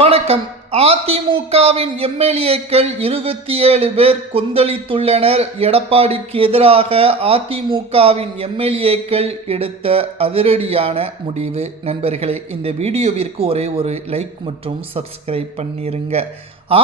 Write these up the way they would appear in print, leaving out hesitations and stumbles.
வணக்கம். அதிமுகவின் எம்எல்ஏக்கள் 27 பேர் கொந்தளித்துள்ளனர். எடப்பாடிக்கு எதிராக அதிமுகவின் எம்எல்ஏக்கள் எடுத்த அதிரடியான முடிவு. நண்பர்களே, இந்த வீடியோவிற்கு ஒரே ஒரு லைக் மற்றும் சப்ஸ்கிரைப் பண்ணிருங்க.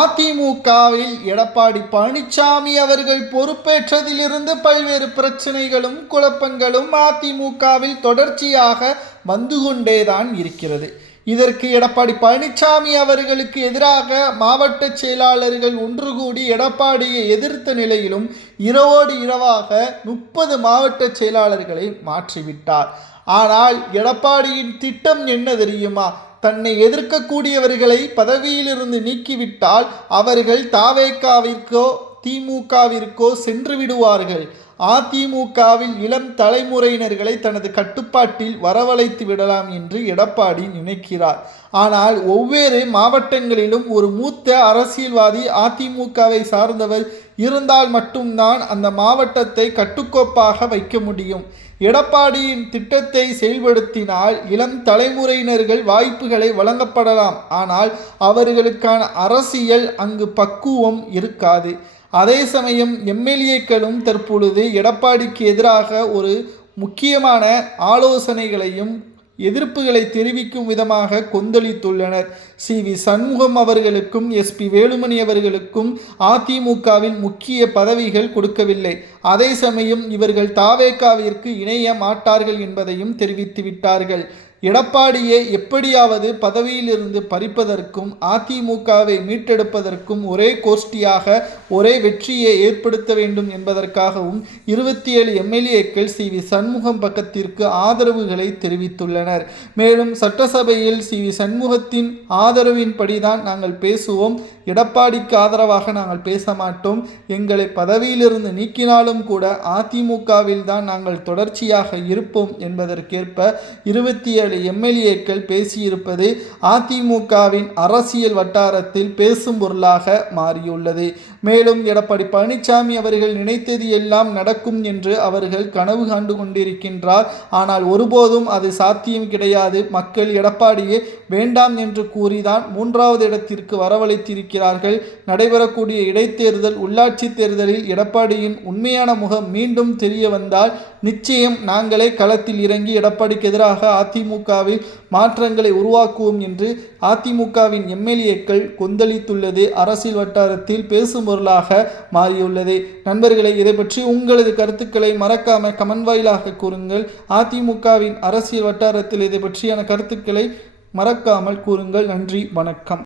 அதிமுகவில் எடப்பாடி பழனிசாமி அவர்கள் பொறுப்பேற்றதிலிருந்து பல்வேறு பிரச்சனைகளும் குழப்பங்களும் அதிமுகவில் தொடர்ச்சியாக வந்து கொண்டேதான் இருக்கிறது. இதற்கு எடப்பாடி பழனிசாமி அவர்களுக்கு எதிராக மாவட்ட செயலாளர்கள் ஒன்று கூடி எடப்பாடியை எதிர்த்த நிலையிலும் இரவோடு இரவாக 30 மாவட்ட செயலாளர்களை மாற்றிவிட்டார். ஆனால் எடப்பாடியின் திட்டம் என்ன தெரியுமா? தன்னை எதிர்க்கக்கூடியவர்களை பதவியிலிருந்து நீக்கிவிட்டால் அவர்கள் தாவேகாவிற்கோ திமுகவிற்கோ சென்று விடுவார்கள். அதிமுகவில் இளம் தலைமுறையினர்களை தனது கட்டுப்பாட்டில் வரவழைத்து விடலாம் என்று எடப்பாடி நினைக்கிறார். ஆனால் ஒவ்வொரு மாவட்டங்களிலும் ஒரு மூத்த அரசியல்வாதி அதிமுகவை சார்ந்தவர் இருந்தால் மட்டும்தான் அந்த மாவட்டத்தை கட்டுக்கோப்பாக வைக்க முடியும். எடப்பாடியின் திட்டத்தை செயல்படுத்தினால் இளம் தலைமுறையினர்கள் வாய்ப்புகளை வழங்கப்படலாம். ஆனால் அவர்களுக்கான அரசியல் அங்கு பக்குவம் இருக்காது. அதே சமயம் எம்எல்ஏக்களும் தற்பொழுது எடப்பாடிக்கு எதிராக ஒரு முக்கியமான ஆலோசனைகளையும் எதிர்ப்புகளை தெரிவிக்கும் விதமாக கொந்தளித்துள்ளனர். சி.வி. சண்முகம் அவர்களுக்கும் எஸ்.பி. வேலுமணி அவர்களுக்கும் அதிமுகவில் முக்கிய பதவிகள் கொடுக்கவில்லை. அதே சமயம் இவர்கள் தாவேகாவிற்கு இணைய மாட்டார்கள் என்பதையும் தெரிவித்து விட்டார்கள். எடப்பாடியை எப்படியாவது பதவியிலிருந்து பறிப்பதற்கும் அதிமுகவை மீட்டெடுப்பதற்கும் ஒரே கோஷ்டியாக ஒரே வெற்றியை ஏற்படுத்த வேண்டும் என்பதற்காகவும் 27 எம்எல்ஏக்கள் சி.வி. சண்முகம் பக்கத்திற்கு ஆதரவுகளை தெரிவித்துள்ளனர். மேலும் சட்டசபையில் சி.வி. சண்முகத்தின் ஆதரவின்படிதான் நாங்கள் பேசுவோம், எடப்பாடிக்கு ஆதரவாக நாங்கள் பேச மாட்டோம், எங்களை பதவியிலிருந்து நீக்கினாலும் கூட அதிமுகவில் தான் நாங்கள் தொடர்ச்சியாக இருப்போம் என்பதற்கேற்ப 27 எம்எல்ஏக்கள் பேசியிருப்பது அதிமுகவின் அரசியல் வட்டாரத்தில் பேசும் பொருளாக மாறியுள்ளது. மேலும் எடப்பாடி பழனிசாமி அவர்கள் நினைத்தது எல்லாம் நடக்கும் என்று அவர்கள் கனவு கண்டு கொண்டிருக்கின்றார். ஆனால் ஒருபோதும் அது சாத்தியம் கிடையாது. மக்கள் எடப்பாடியை வேண்டாம் என்று கூறிதான் 3வது இடத்திற்கு வரவழைத்திருக்கிறார்கள். நடைபெறக்கூடிய இடைத்தேர்தல் உள்ளாட்சி தேர்தலில் எடப்பாடியின் உண்மையான முகம் மீண்டும் தெரிய வந்தால் நிச்சயம் நாங்களே களத்தில் இறங்கி எடப்பாடிக்கு எதிராக அதிமுகவில் மாற்றங்களை உருவாக்குவோம் என்று அதிமுகவின் எம்எல்ஏக்கள் கொந்தளித்துள்ளது அரசியல் வட்டாரத்தில் பேசும் பொருளாக மாறியுள்ளது. நண்பர்களை, இதை பற்றி உங்களது கருத்துக்களை மறக்காம கமெண்ட் வாயிலாக கூறுங்கள். அதிமுகவின் அரசியல் வட்டாரத்தில் இதை பற்றியான கருத்துக்களை மறக்காமல் கூறுங்கள். நன்றி, வணக்கம்.